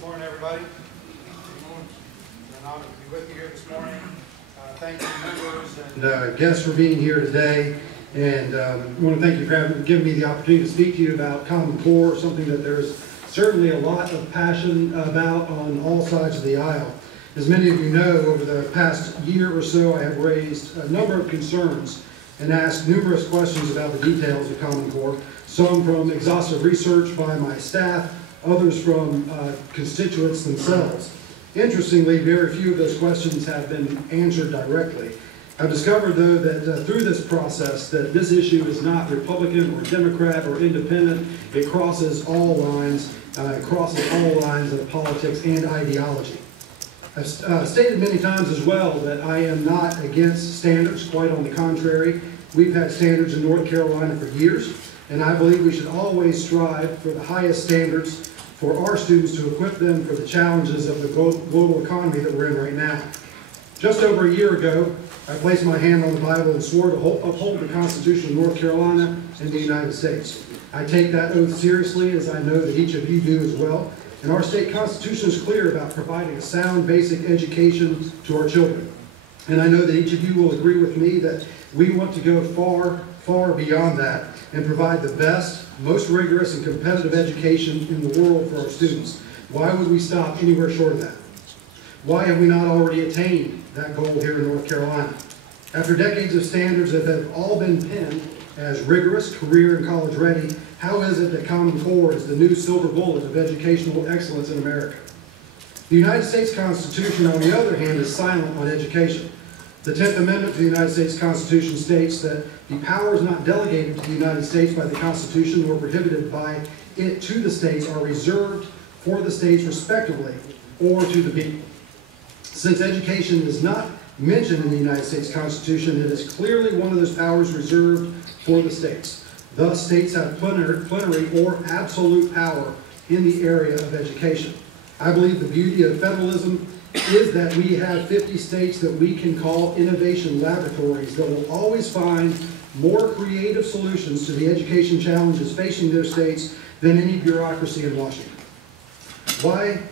Good morning, everybody. It's an honor to be with you here this morning. Thank you, members and guests, for being here today. And I want to thank you for giving me the opportunity to speak to you about Common Core, something that there's certainly a lot of passion about on all sides of the aisle. As many of you know, over the past year or so, I have raised a number of concerns and asked numerous questions about the details of Common Core, some from exhaustive research by my staff, others from constituents themselves. Interestingly, very few of those questions have been answered directly. I've discovered, though, that through this process, that this issue is not Republican or Democrat or independent. It crosses all lines. It crosses all lines of politics and ideology. I've stated many times as well that I am not against standards. Quite on the contrary. We've had standards in North Carolina for years, and I believe we should always strive for the highest standards for our students to equip them for the challenges of the global economy that we're in right now. Just over a year ago, I placed my hand on the Bible and swore to uphold the Constitution of North Carolina and the United States. I take that oath seriously, as I know that each of you do as well. And our state constitution is clear about providing a sound basic education to our children. And I know that each of you will agree with me that we want to go far, far beyond that and provide the best, most rigorous and competitive education in the world for our students. Why would we stop anywhere short of that? Why have we not already attained that goal here in North Carolina? After decades of standards that have all been penned as rigorous, career and college ready, how is it that Common Core is the new silver bullet of educational excellence in America? The United States Constitution, on the other hand, is silent on education. The 10th Amendment to the United States Constitution states that the powers not delegated to the United States by the Constitution nor prohibited by it to the states are reserved for the states respectively or to the people. Since education is not mentioned in the United States Constitution, it is clearly one of those powers reserved for the states. Thus, states have plenary or absolute power in the area of education. I believe the beauty of federalism is that we have 50 states that we can call innovation laboratories that will always find more creative solutions to the education challenges facing their states than any bureaucracy in Washington. Why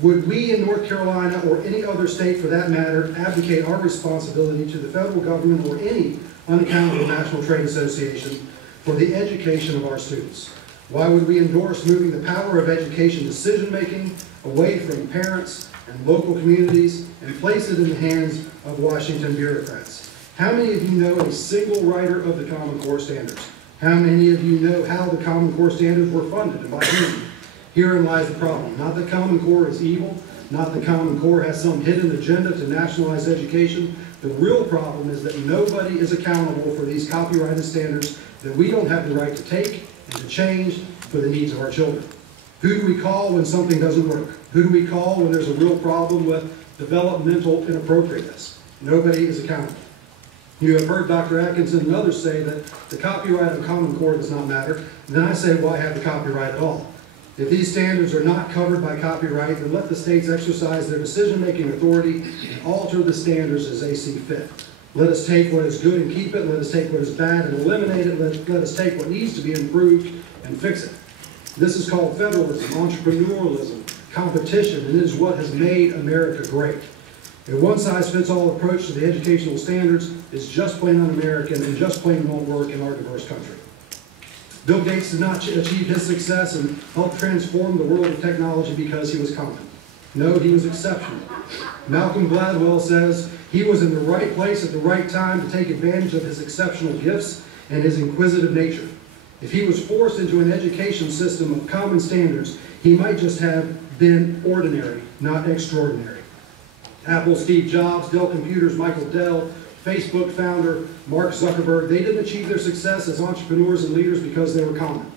would we in North Carolina, or any other state for that matter, abdicate our responsibility to the federal government or any unaccountable national trade association for the education of our students? Why would we endorse moving the power of education decision-making away from parents and local communities and place it in the hands of Washington bureaucrats? How many of you know a single writer of the Common Core standards? How many of you know how the Common Core standards were funded and by whom? Herein lies the problem. Not that Common Core is evil, not that Common Core has some hidden agenda to nationalize education. The real problem is that nobody is accountable for these copyrighted standards that we don't have the right to take and to change for the needs of our children. Who do we call when something doesn't work? Who do we call when there's a real problem with developmental inappropriateness? Nobody is accountable. You have heard Dr. Atkinson and others say that the copyright of Common Core does not matter. And then I say, why have the copyright at all? If these standards are not covered by copyright, then let the states exercise their decision-making authority and alter the standards as they see fit. Let us take what is good and keep it. Let us take what is bad and eliminate it. Let us take what needs to be improved and fix it. This is called federalism, entrepreneurialism, competition, and it is what has made America great. A one-size-fits-all approach to the educational standards is just plain un-American and just plain won't work in our diverse country. Bill Gates did not achieve his success and help transform the world of technology because he was common. No, he was exceptional. Malcolm Gladwell says he was in the right place at the right time to take advantage of his exceptional gifts and his inquisitive nature. If he was forced into an education system of common standards, he might just have been ordinary, not extraordinary. Apple, Steve Jobs, Dell Computers, Michael Dell, Facebook founder Mark Zuckerberg, they didn't achieve their success as entrepreneurs and leaders because they were common,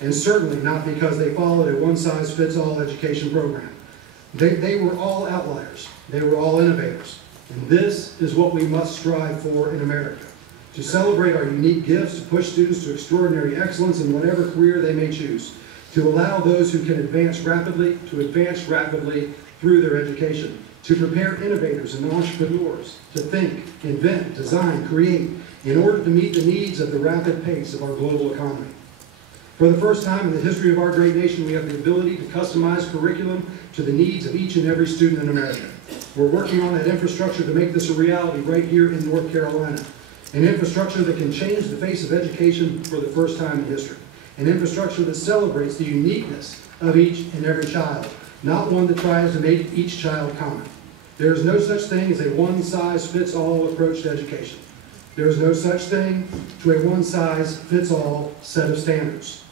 and certainly not because they followed a one-size-fits-all education program. They were all outliers. They were all innovators. And this is what we must strive for in America, to celebrate our unique gifts, to push students to extraordinary excellence in whatever career they may choose, to allow those who can advance rapidly to advance rapidly through their education, to prepare innovators and entrepreneurs to think, invent, design, create in order to meet the needs of the rapid pace of our global economy. For the first time in the history of our great nation, we have the ability to customize curriculum to the needs of each and every student in America. We're working on that infrastructure to make this a reality right here in North Carolina. An infrastructure that can change the face of education for the first time in history. An infrastructure that celebrates the uniqueness of each and every child, not one that tries to make each child common. There is no such thing as a one-size-fits-all approach to education. There is no such thing to a one-size-fits-all set of standards.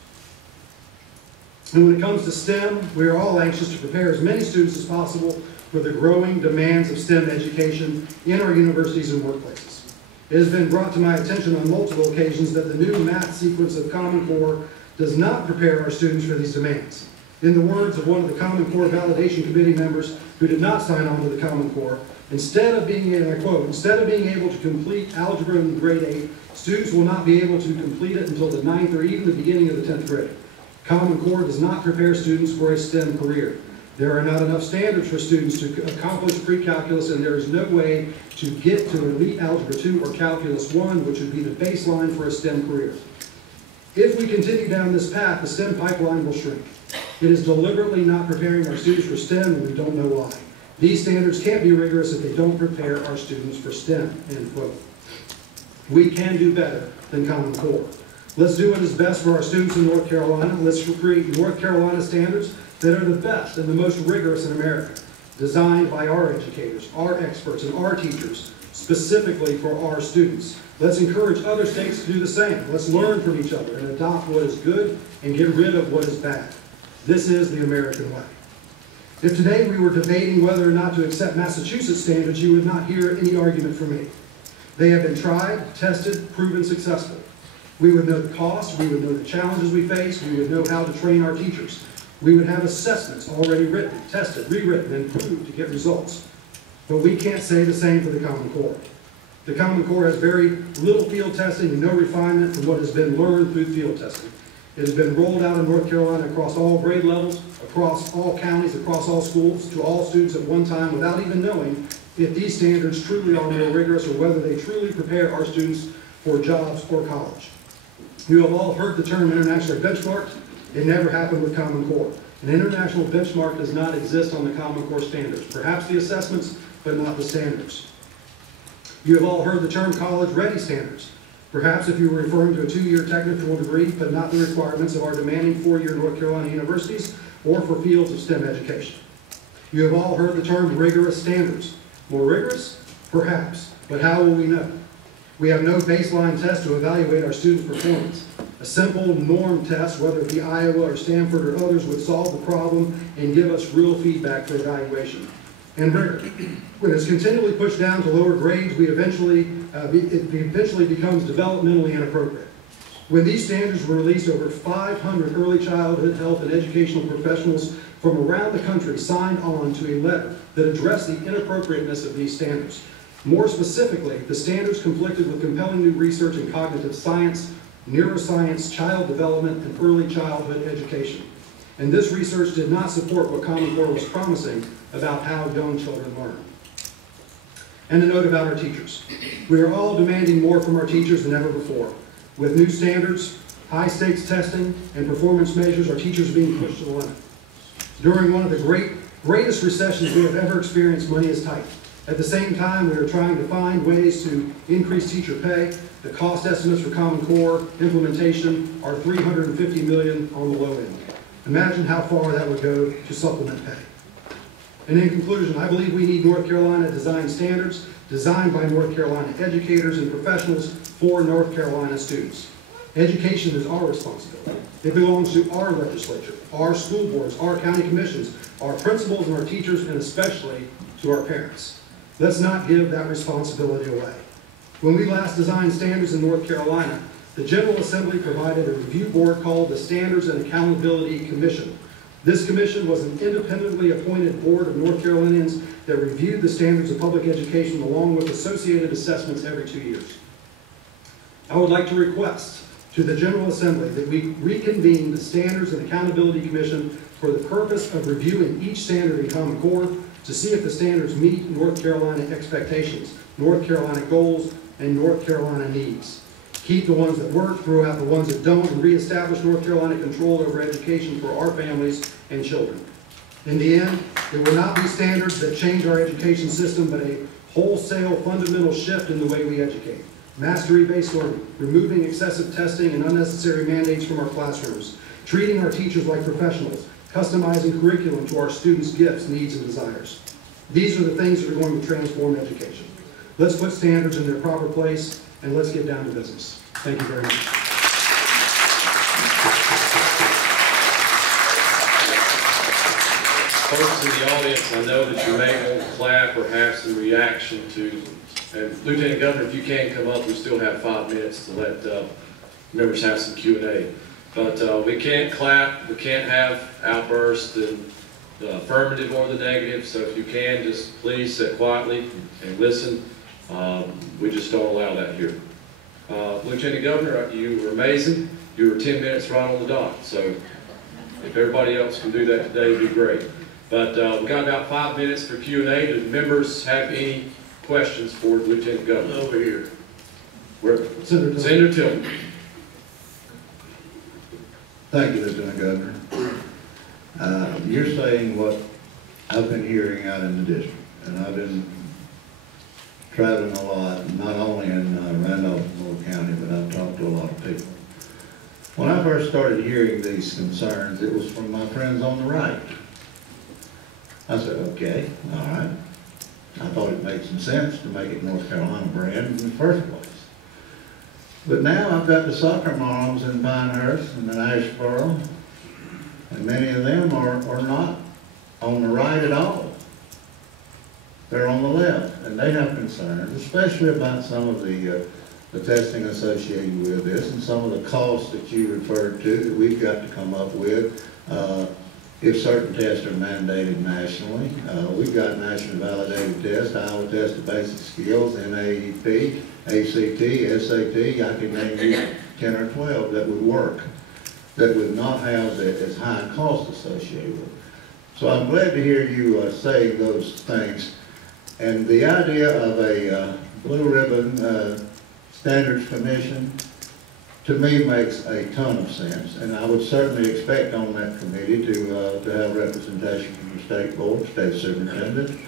And when it comes to STEM, we are all anxious to prepare as many students as possible for the growing demands of STEM education in our universities and workplaces. It has been brought to my attention on multiple occasions that the new math sequence of Common Core does not prepare our students for these demands. In the words of one of the Common Core Validation Committee members who did not sign on to the Common Core, instead of being, and I quote, instead of being able to complete algebra in grade 8, students will not be able to complete it until the 9th or even the beginning of the 10th grade. Common Core does not prepare students for a STEM career. There are not enough standards for students to accomplish pre-calculus, and there is no way to get to elite algebra 2 or calculus 1, which would be the baseline for a STEM career. If we continue down this path, the STEM pipeline will shrink. It is deliberately not preparing our students for STEM, and we don't know why. These standards can't be rigorous if they don't prepare our students for STEM, end quote. We can do better than Common Core. Let's do what is best for our students in North Carolina. Let's create North Carolina standards that are the best and the most rigorous in America, designed by our educators, our experts, and our teachers, specifically for our students. Let's encourage other states to do the same. Let's learn from each other and adopt what is good and get rid of what is bad. This is the American way. If today we were debating whether or not to accept Massachusetts standards, you would not hear any argument from me. They have been tried, tested, proven successful. We would know the costs, we would know the challenges we face, we would know how to train our teachers. We would have assessments already written, tested, rewritten, and proved to get results. But we can't say the same for the Common Core. The Common Core has very little field testing and no refinement from what has been learned through field testing. It has been rolled out in North Carolina across all grade levels, across all counties, across all schools, to all students at one time without even knowing if these standards truly are more rigorous or whether they truly prepare our students for jobs or college. You have all heard the term internationally benchmarked. It never happened with Common Core. An international benchmark does not exist on the Common Core standards. Perhaps the assessments, but not the standards. You have all heard the term college-ready standards. Perhaps if you were referring to a 2-year technical degree, but not the requirements of our demanding 4-year North Carolina universities or for fields of STEM education. You have all heard the term rigorous standards. More rigorous? Perhaps. But how will we know? We have no baseline test to evaluate our students' performance. A simple norm test, whether it be Iowa or Stanford or others, would solve the problem and give us real feedback for evaluation. And rigor. When it's continually pushed down to lower grades, it eventually becomes developmentally inappropriate. When these standards were released, over 500 early childhood health and educational professionals from around the country signed on to a letter that addressed the inappropriateness of these standards. More specifically, the standards conflicted with compelling new research in cognitive science, neuroscience, child development, and early childhood education. And this research did not support what Common Core was promising about how young children learn. And a note about our teachers. We are all demanding more from our teachers than ever before. With new standards, high-stakes testing, and performance measures, our teachers are being pushed to the limit. During one of the greatest recessions we have ever experienced, money is tight. At the same time, we are trying to find ways to increase teacher pay. The cost estimates for Common Core implementation are $350 million on the low end. Imagine how far that would go to supplement pay. And in conclusion, I believe we need North Carolina design standards designed by North Carolina educators and professionals for North Carolina students. Education is our responsibility. It belongs to our legislature, our school boards, our county commissions, our principals and our teachers, and especially to our parents. Let's not give that responsibility away. When we last designed standards in North Carolina, the General Assembly provided a review board called the Standards and Accountability Commission. This commission was an independently appointed board of North Carolinians that reviewed the standards of public education along with associated assessments every 2 years. I would like to request to the General Assembly that we reconvene the Standards and Accountability Commission for the purpose of reviewing each standard in Common Core to see if the standards meet North Carolina expectations, North Carolina goals, and North Carolina needs. keep the ones that work, throw out the ones that don't, and reestablish North Carolina control over education for our families and children. In the end, it will not be standards that change our education system, but a wholesale fundamental shift in the way we educate. Mastery-based learning, removing excessive testing and unnecessary mandates from our classrooms, treating our teachers like professionals, customizing curriculum to our students' gifts, needs, and desires. These are the things that are going to transform education. Let's put standards in their proper place, and let's get down to business. Thank you very much. Folks in the audience, I know that you may want to clap or have some reaction to, and Lieutenant Governor, if you can come up, we still have 5 minutes to let members have some Q&A. But we can't clap, we can't have outbursts and the affirmative or the negative, so if you can, just please sit quietly and listen. We just don't allow that here. Lieutenant Governor, you were amazing. You were 10 minutes right on the dot, so if everybody else can do that today, it'd be great. But we've got about 5 minutes for Q&A. Do the members have any questions for Lieutenant Governor? Over here. Senator Tillman. Thank you, Lieutenant Governor. You're saying what I've been hearing out in the district, and I've been traveling a lot, not only in Randolph and Moore County, but I've talked to a lot of people. When I first started hearing these concerns, it was from my friends on the right. I said, okay, all right. I thought it made some sense to make it North Carolina brand in the first place. But now I've got the soccer moms in Pinehurst and in Asheboro, and many of them are not on the right at all. They're on the left, and they have concerns, especially about some of the testing associated with this and some of the costs that you referred to that we've got to come up with if certain tests are mandated nationally. We've got nationally validated tests, Iowa Test of Basic Skills, NAEP, ACT, SAT, I can name you 10 or 12 that would work, that would not have as high a cost associated with it. So I'm glad to hear you say those things. And the idea of a blue ribbon standards commission, to me, makes a ton of sense. And I would certainly expect on that committee to have representation from the state board, state superintendent,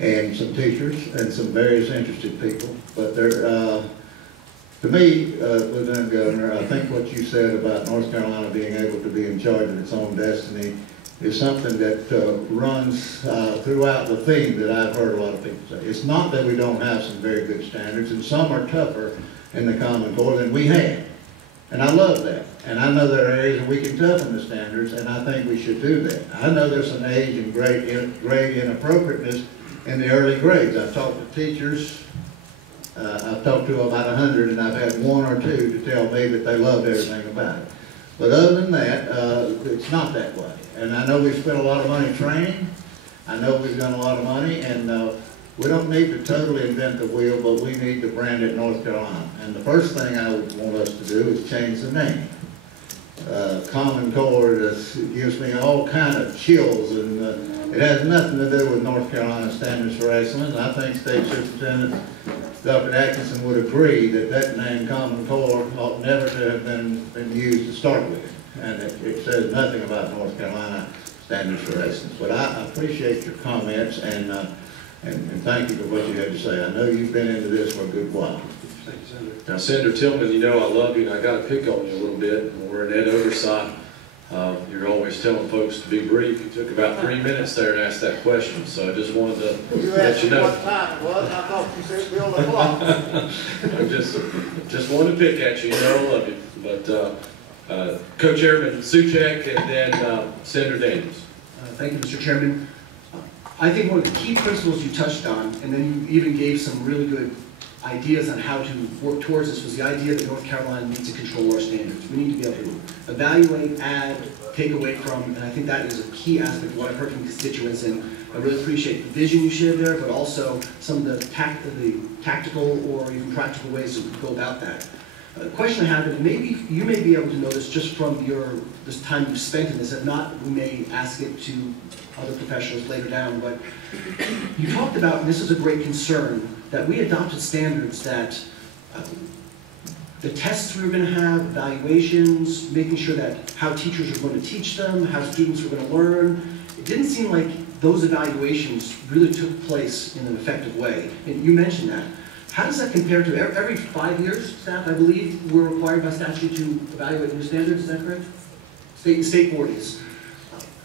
and some teachers and some various interested people. But there, to me, Lieutenant Governor, I think what you said about North Carolina being able to be in charge of its own destiny is something that runs throughout the theme that I've heard a lot of people say. It's not that we don't have some very good standards, and some are tougher in the Common Core than we have. And I love that. And I know there are areas where we can toughen the standards, and I think we should do that. I know there's some age and grade inappropriateness in the early grades. I've talked to teachers, I've talked to about 100, and I've had 1 or 2 to tell me that they loved everything about it. But other than that, it's not that way. And I know we've spent a lot of money training. I know we've done a lot of money, and we don't need to totally invent the wheel, but we need to brand it North Carolina. And the first thing I would want us to do is change the name. Common Core gives me all kind of chills, and it has nothing to do with North Carolina Standards for Excellence. I think State Superintendent Dr. Atkinson would agree that that name Common Core ought never to have been used to start with. And it says nothing about North Carolina Standards for Excellence. But I appreciate your comments, and thank you for what you had to say. I know you've been into this for a good while. Thank you, Senator. Now, Senator Tillman, you know I love you, and I got to pick on you a little bit. When we're in Ed Oversight, you're always telling folks to be brief. You took about 3 minutes there to ask that question, so I just wanted to let you know. What time it was, I thought you said build a clock. I just wanted to pick at you. You know I love you. But Co-Chairman Suchek and then Senator Daniels. Thank you, Mr. Chairman. I think one of the key principles you touched on, and then you even gave some really good ideas on how to work towards this, was the idea that North Carolina needs to control our standards. We need to be able to evaluate, add, take away from, and I think that is a key aspect of what I've heard from constituents, and I really appreciate the vision you shared there, but also some of the tactical or even practical ways that we go about that. The question I have is, maybe you may be able to know this just from this time you've spent in this. If not, we may ask it to other professionals later down. But you talked about, and this is a great concern, that we adopted standards that the tests we were going to have, evaluations, making sure that how teachers are going to teach them, how students were going to learn. It didn't seem like those evaluations really took place in an effective way. And you mentioned that. How does that compare to every 5 years, staff, I believe, we're required by statute to evaluate new standards, is that correct? State board is.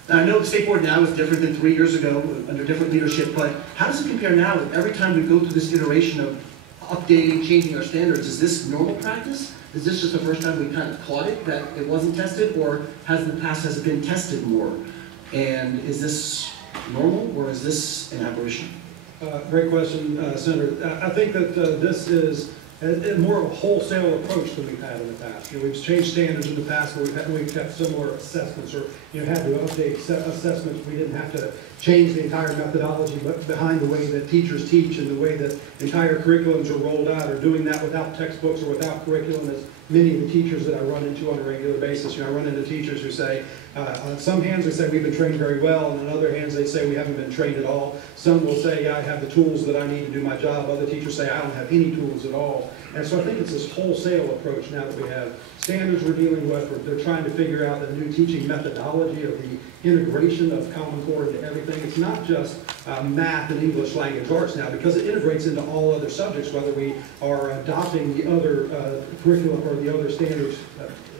Now, I know the state board now is different than 3 years ago under different leadership, but how does it compare now with every time we go through this iteration of updating, changing our standards? Is this normal practice? Is this just the first time we kind of caught it, that it wasn't tested, or has in the past, has it been tested more? And is this normal, or is this an aberration? Great question, Senator. I think that this is more of a wholesale approach than we've had in the past. You know, we've changed standards in the past where we've kept similar assessments, or had to update assessments. We didn't have to change the entire methodology but behind the way that teachers teach and the way that entire curriculums are rolled out, or doing that without textbooks or without curriculum, as many of the teachers that I run into on a regular basis. I run into teachers who say, on some hands they say we've been trained very well, and on other hands they say we haven't been trained at all. Some will say, yeah, I have the tools that I need to do my job. Other teachers say, I don't have any tools at all. And so I think it's this wholesale approach now that we have standards we're dealing with. They're trying to figure out a new teaching methodology of the integration of Common Core into everything. It's not just math and English language arts now, because it integrates into all other subjects, whether we are adopting the other curriculum or the other standards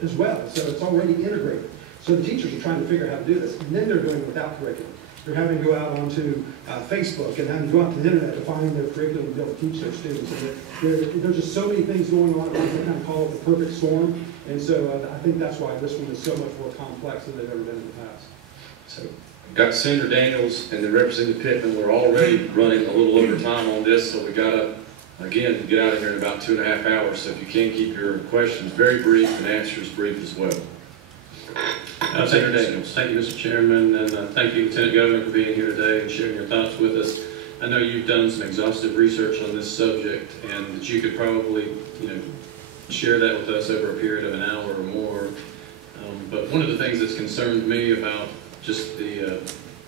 as well. So it's already integrated. So the teachers are trying to figure out how to do this, and then they're doing it without curriculum. They're having to go out onto Facebook and having to go out to the internet to find their curriculum to be able to teach their students. And there's just so many things going on. I kind of call it the perfect storm. And so I think that's why this one is so much more complex than they've ever been in the past. So we've got Senator Daniels and then Representative Pittman. We're already running a little over time on this, so we got to, again, get out of here in about 2.5 hours. So if you can keep your questions very brief and answers brief as well. Senator Daniels. Thank you, Mr. Chairman, and thank you, Lieutenant Governor, for being here today and sharing your thoughts with us. I know you've done some exhaustive research on this subject, and that you could probably, share that with us over a period of an hour or more. But one of the things that's concerned me about just the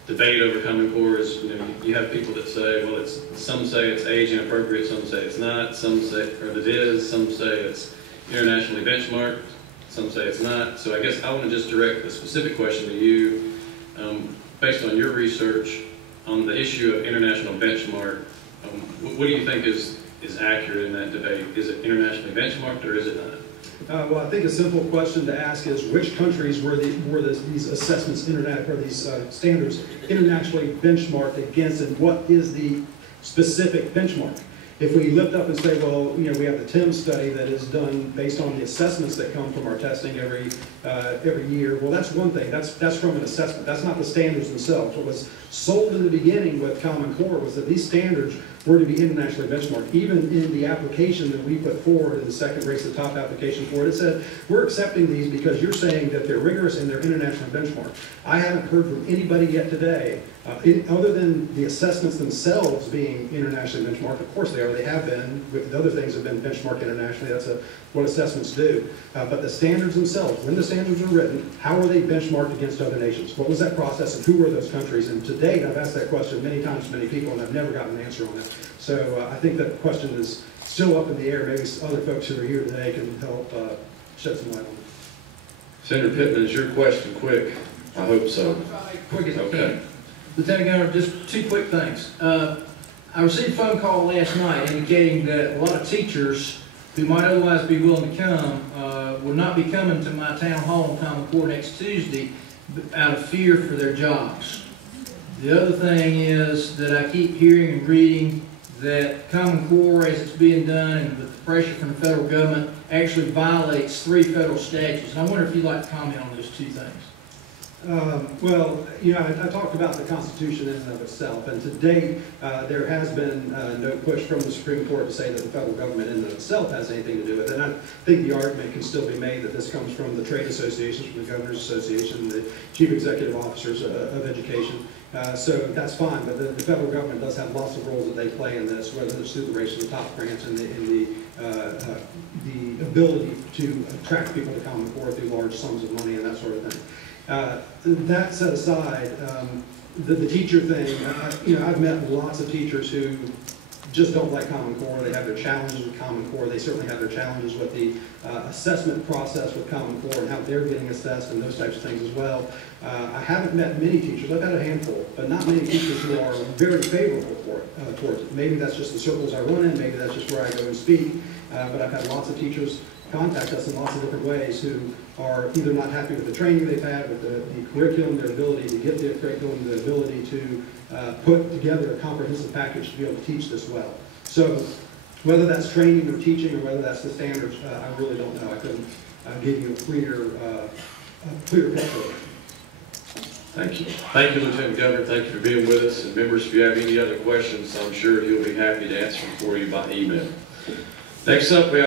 debate over Common Core is, you have people that say, well, some say it's age inappropriate, some say it's not, some say, or it is, some say it's internationally benchmarked. Some say it's not. So I guess I want to just direct a specific question to you. Based on your research on the issue of international benchmark, what do you think is accurate in that debate? Is it internationally benchmarked or is it not? Well, I think a simple question to ask is which countries were these assessments, or these standards internationally benchmarked against, and what is the specific benchmark? If we lift up and say, well, we have the TIM study that is done based on the assessments that come from our testing every year, well, that's one thing. That's from an assessment. That's not the standards themselves. What was sold in the beginning with Common Core was that these standards were to be internationally benchmarked. Even in the application that we put forward, in the second Race to the Top application for it, it said, we're accepting these because you're saying that they're rigorous and they're internationally benchmarked. I haven't heard from anybody yet today, other than the assessments themselves being internationally benchmarked. Of course they are. They have been. With the other things have been benchmarked internationally. That's what assessments do. But the standards themselves, when the standards are written, how are they benchmarked against other nations? What was that process, and who were those countries? And to date, I've asked that question many times to many people, and I've never gotten an answer on it. So I think that question is still up in the air. Maybe other folks who are here today can help shed some light on it. Senator Pittman, is your question quick? I hope so. Quick as I Okay. can. Lieutenant Governor, just two quick things. I received a phone call last night indicating that a lot of teachers who might otherwise be willing to come will not be coming to my town hall in Common Core next Tuesday out of fear for their jobs. The other thing is that I keep hearing and reading that Common Core, as it's being done and with the pressure from the federal government, actually violates 3 federal statutes. And I wonder if you'd like to comment on those 2 things. Well, I talked about the Constitution in and of itself, and to date, there has been no push from the Supreme Court to say that the federal government in and of itself has anything to do with it. And I think the argument can still be made that this comes from the trade associations, from the Governors Association, the chief executive officers of education. So that's fine, but the federal government does have lots of roles that they play in this, whether it's through the Race to the Top grants and the ability to attract people to Common Core through large sums of money and that sort of thing. That set aside, the teacher thing, I've met lots of teachers who just don't like Common Core. They have their challenges with Common Core. They certainly have their challenges with the assessment process with Common Core and how they're getting assessed and those types of things as well. I haven't met many teachers. I've had a handful, but not many teachers who are very favorable towards it. Maybe that's just the circles I run in. Maybe that's just where I go and speak. But I've had lots of teachers contact us in lots of different ways who are either not happy with the training they've had, with the curriculum, their ability to get the curriculum, their ability to put together a comprehensive package to be able to teach this well. So whether that's training or teaching or whether that's the standards, I really don't know. I couldn't give you a clear picture. Thank you. Thank you, Lieutenant Governor. Thank you for being with us. And members, if you have any other questions, I'm sure he'll be happy to answer them for you by email. Next up, we have